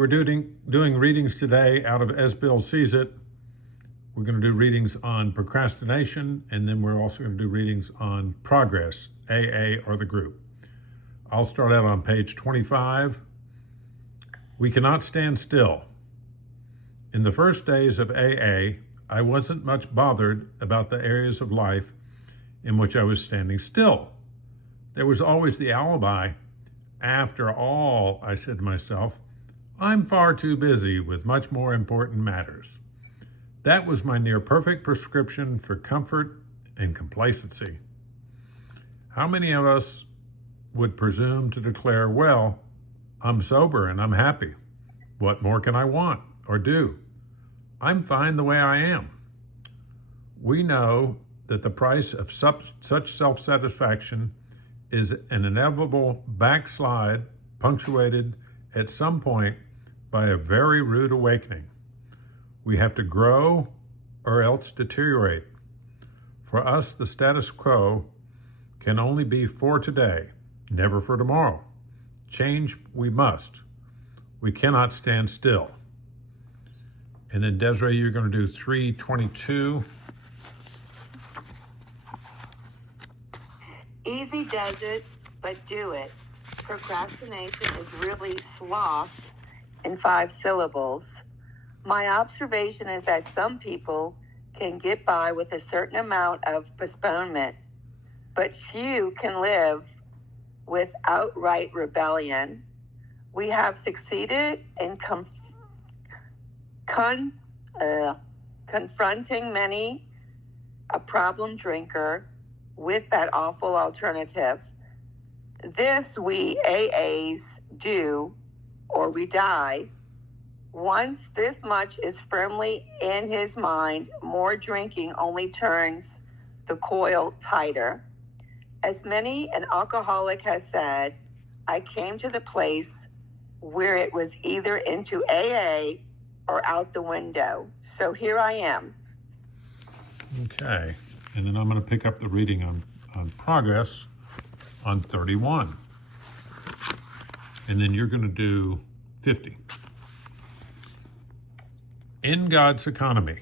we're doing readings today out of As Bill Sees It. We're going to do readings on procrastination, and then we're also going to do readings on progress, AA or the group. I'll start out on page 25. We cannot stand still. In the first days of AA, I wasn't much bothered about the areas of life in which I was standing still. There was always the alibi. After all, I said to myself, I'm far too busy with much more important matters. That was my near-perfect prescription for comfort and complacency. How many of us would presume to declare, well, I'm sober and I'm happy. What more can I want or do? I'm fine the way I am. We know that the price of such self-satisfaction is an inevitable backslide punctuated at some point by a very rude awakening. We have to grow or else deteriorate. For us, the status quo can only be for today, never for tomorrow. Change we must. We cannot stand still. And then Desiree, you're going to do 322. Easy does it, but do it. Procrastination is really sloth in 5 syllables. My observation is that some people can get by with a certain amount of postponement, but few can live with outright rebellion. We have succeeded in confronting many a problem drinker with that awful alternative. This we AAs do, or we die. Once this much is firmly in his mind, more drinking only turns the coil tighter. As many an alcoholic has said, I came to the place where it was either into AA or out the window. So here I am. Okay, and then I'm going to pick up the reading on progress on 31. And then you're going to do 50. In God's economy,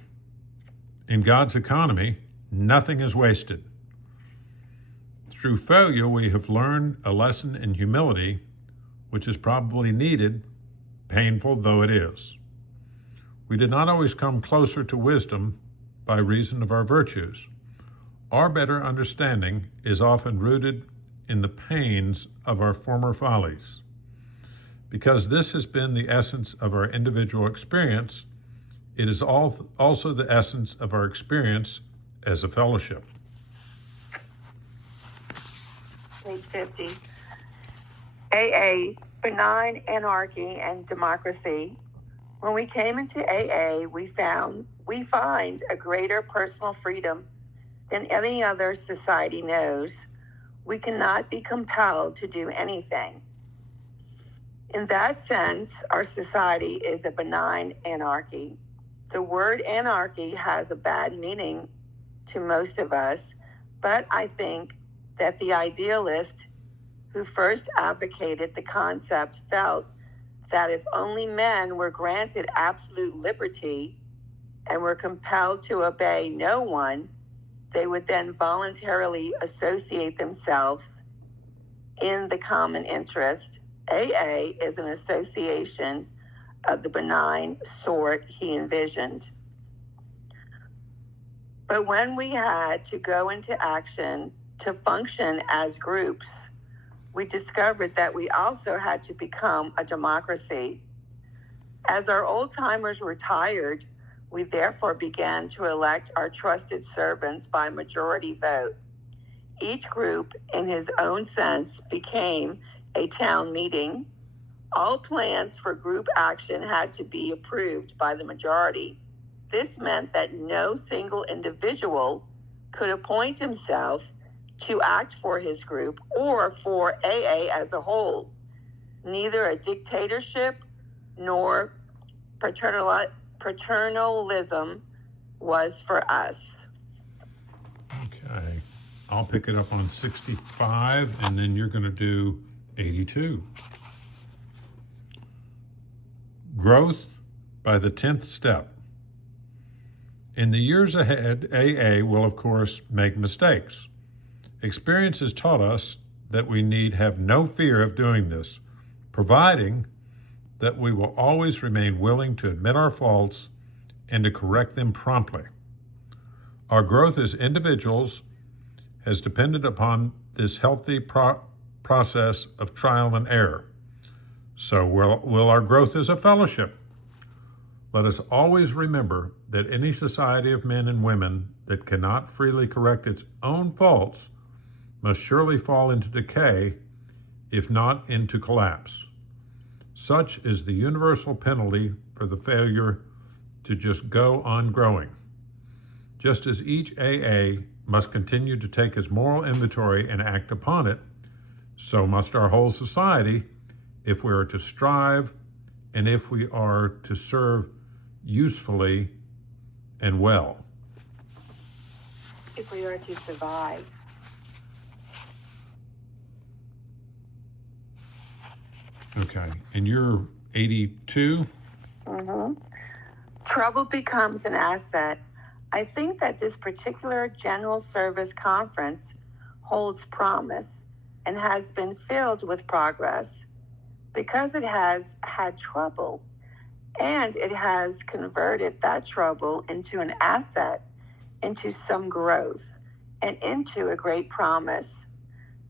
nothing is wasted. Through failure, we have learned a lesson in humility, which is probably needed, painful though it is. We did not always come closer to wisdom by reason of our virtues. Our better understanding is often rooted in the pains of our former follies. Because this has been the essence of our individual experience, it is also the essence of our experience as a fellowship. Page 50. AA, benign anarchy and democracy. When we came into AA, we find a greater personal freedom than any other society knows. We cannot be compelled to do anything. In that sense, our society is a benign anarchy. The word anarchy has a bad meaning to most of us, but I think that the idealist who first advocated the concept felt that if only men were granted absolute liberty and were compelled to obey no one, they would then voluntarily associate themselves in the common interest. AA is an association of the benign sort he envisioned. But when we had to go into action to function as groups, we discovered that we also had to become a democracy. As our old-timers retired, we therefore began to elect our trusted servants by majority vote. Each group, in his own sense, became a town meeting. All plans for group action had to be approved by the majority. This meant that no single individual could appoint himself to act for his group or for AA as a whole. Neither a dictatorship nor paternalism was for us. Okay, I'll pick it up on 65, and then you're going to do 82. Growth by the 10th step. In the years ahead, AA will, of course, make mistakes. Experience has taught us that we need have no fear of doing this, providing that we will always remain willing to admit our faults and to correct them promptly. Our growth as individuals has depended upon this healthy process of trial and error. So will our growth as a fellowship. Let us always remember that any society of men and women that cannot freely correct its own faults must surely fall into decay, if not into collapse. Such is the universal penalty for the failure to just go on growing. Just as each AA must continue to take its moral inventory and act upon it, so must our whole society if we are to strive and if we are to serve usefully and well. If we are to survive. Okay, and you're 82? Trouble becomes an asset. I think that this particular General Service Conference holds promise and has been filled with progress because it has had trouble and it has converted that trouble into an asset, into some growth, and into a great promise.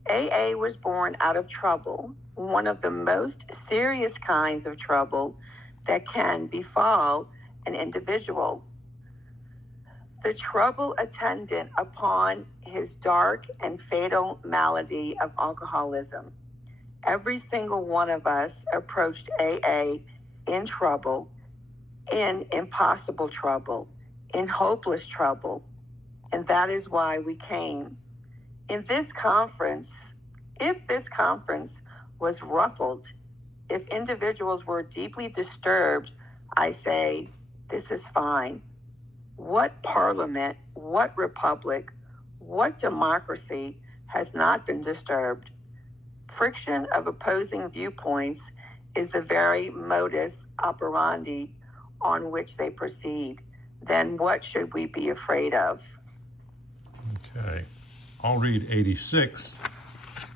AA was born out of trouble, one of the most serious kinds of trouble that can befall an individual. The trouble attendant upon his dark and fatal malady of alcoholism. Every single one of us approached AA in trouble, in impossible trouble, in hopeless trouble, and that is why we came. In this conference, if this conference was ruffled, if individuals were deeply disturbed, I say, this is fine. What parliament, what republic, what democracy has not been disturbed? Friction of opposing viewpoints is the very modus operandi on which they proceed. Then what should we be afraid of? Okay, I'll read 86,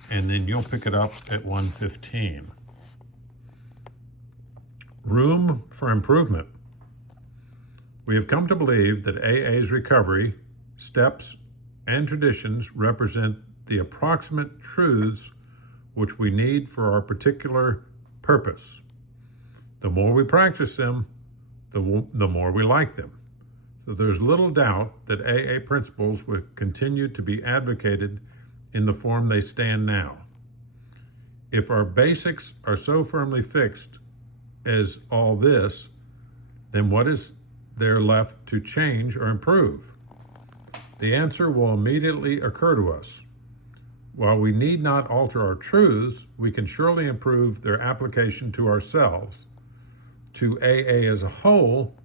and then you'll pick it up at 115. Room for improvement. We have come to believe that AA's recovery, steps, and traditions represent the approximate truths which we need for our particular purpose. The more we practice them, the more we like them. So there's little doubt that AA principles will continue to be advocated in the form they stand now. If our basics are so firmly fixed as all this, then what is there left to change or improve? The answer will immediately occur to us. While we need not alter our truths, we can surely improve their application to ourselves, to AA as a whole,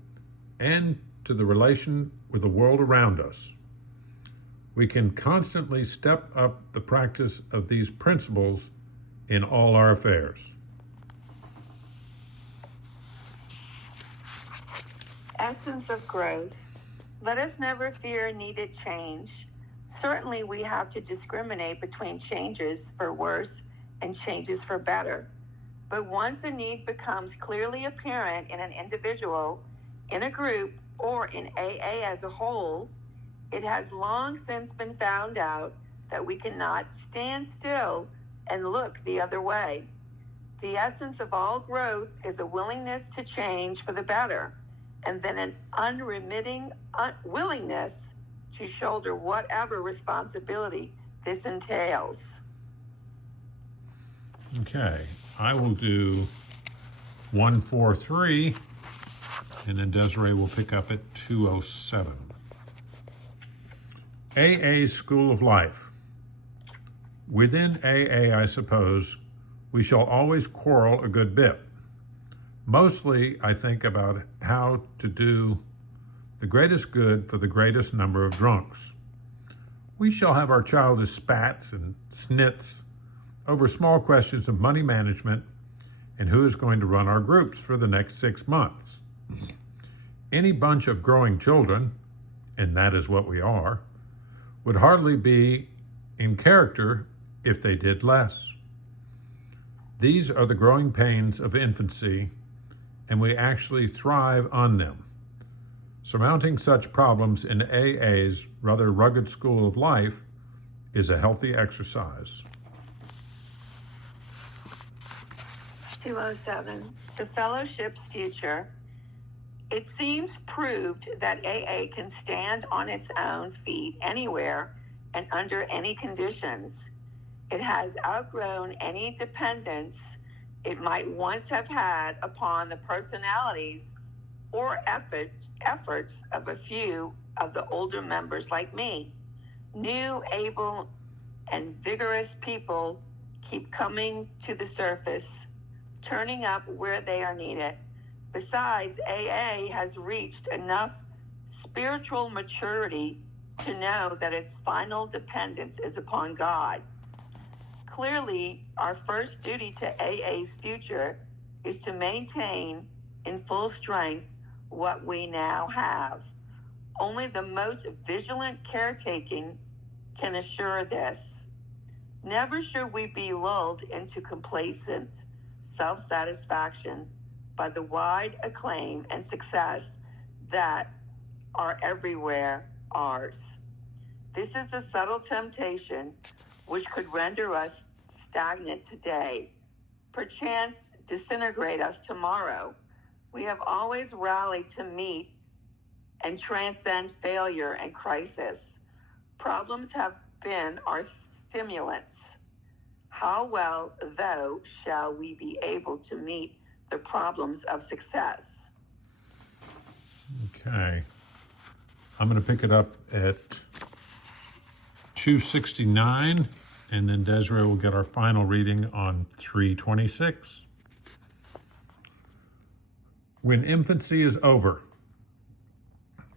and to the relation with the world around us. We can constantly step up the practice of these principles in all our affairs. Essence of growth. Let us never fear needed change. Certainly, we have to discriminate between changes for worse and changes for better. But once a need becomes clearly apparent in an individual, in a group, or in AA as a whole, it has long since been found out that we cannot stand still and look the other way. The essence of all growth is a willingness to change for the better, and then an unremitting willingness to shoulder whatever responsibility this entails. Okay, I will do 143, and then Desiree will pick up at 207. AA's School of Life. Within AA, I suppose, we shall always quarrel a good bit. Mostly, I think about how to do the greatest good for the greatest number of drunks. We shall have our childish spats and snits over small questions of money management and who is going to run our groups for the next 6 months. Any bunch of growing children, and that is what we are, would hardly be in character if they did less. These are the growing pains of infancy, and we actually thrive on them. Surmounting such problems in AA's rather rugged school of life is a healthy exercise. 207. The fellowship's future. It seems proved that AA can stand on its own feet anywhere and under any conditions. It has outgrown any dependence it might once have had upon the personalities or efforts of a few of the older members like me. New, able, and vigorous people keep coming to the surface, turning up where they are needed. Besides, AA has reached enough spiritual maturity to know that its final dependence is upon God. Clearly, our first duty to AA's future is to maintain in full strength what we now have. Only the most vigilant caretaking can assure this. Never should we be lulled into complacent self-satisfaction by the wide acclaim and success that are everywhere ours. This is a subtle temptation which could render us stagnant today, perchance disintegrate us tomorrow. We have always rallied to meet and transcend failure and crisis. Problems have been our stimulants. How well, though, shall we be able to meet the problems of success? Okay. I'm going to pick it up at 269, and then Desiree will get our final reading on 326. When infancy is over,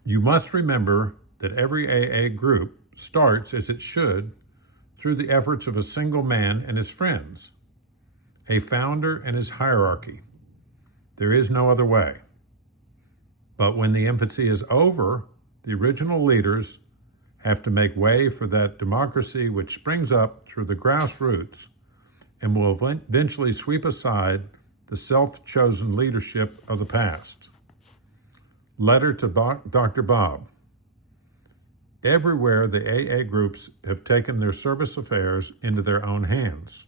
you must remember that every AA group starts as it should through the efforts of a single man and his friends, a founder and his hierarchy. There is no other way. But when the infancy is over, the original leaders have to make way for that democracy which springs up through the grassroots and will eventually sweep aside the self-chosen leadership of the past. Letter to Dr. Bob. Everywhere the AA groups have taken their service affairs into their own hands.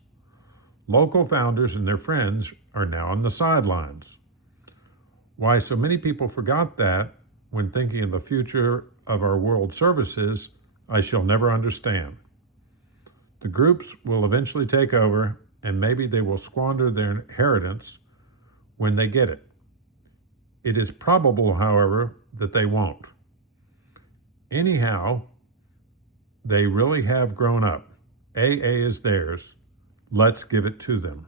Local founders and their friends are now on the sidelines. Why so many people forgot that when thinking of the future of our world services, I shall never understand. The groups will eventually take over, and maybe they will squander their inheritance when they get it. It is probable, however, that they won't. Anyhow, they really have grown up. AA is theirs. Let's give it to them.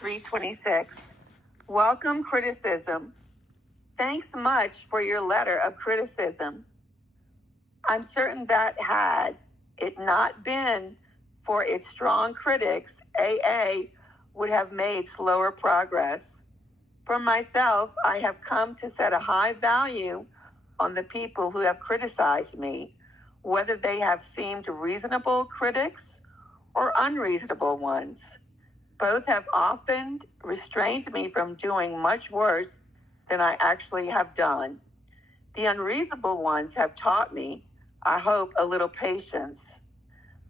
326. Welcome criticism. Thanks much for your letter of criticism. I'm certain that had it not been for its strong critics, AA would have made slower progress. For myself, I have come to set a high value on the people who have criticized me, whether they have seemed reasonable critics or unreasonable ones. Both have often restrained me from doing much worse than I actually have done. The unreasonable ones have taught me, I hope, a little patience.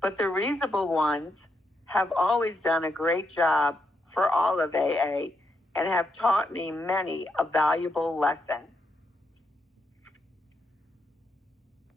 But the reasonable ones have always done a great job for all of AA and have taught me many a valuable lesson.